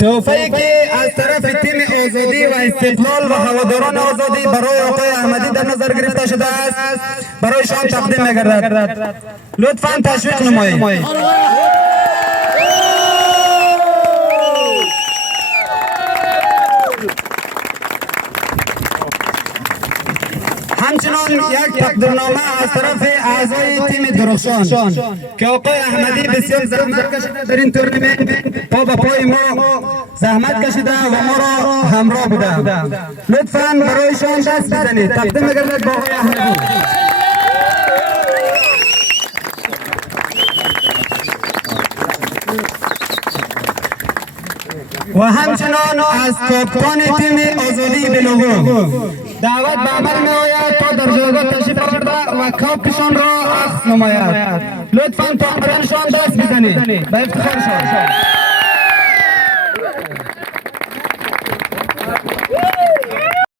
تحفه‌ای که از طرف تیم آزادی و استقلال و هواداران آزادی برای آقای احمدی در نظر گرفته شده است برایشان تقدیم می‌گردد. لطفاً تشویق نمایید. همچنان یک تقدیرنامه از طرف اعضای تیم درخشان که آقای احمدی بسیار زحمت کشیده در این تورنمنت، پا به پای ما زحمت کشیده و ما را همراه بوده. لطفاً برایشان دست بزنید. تقدیم می‌گردد با آقای احمدی. و همچنان از کاپیتان تیم آزادی بلوگو دعوت به عمل می آید تا در جایگاه تشریف آورده و کاپشان را اخذ نماید. لطفاً تا بدنشان دست بزنید. به افتخار شما.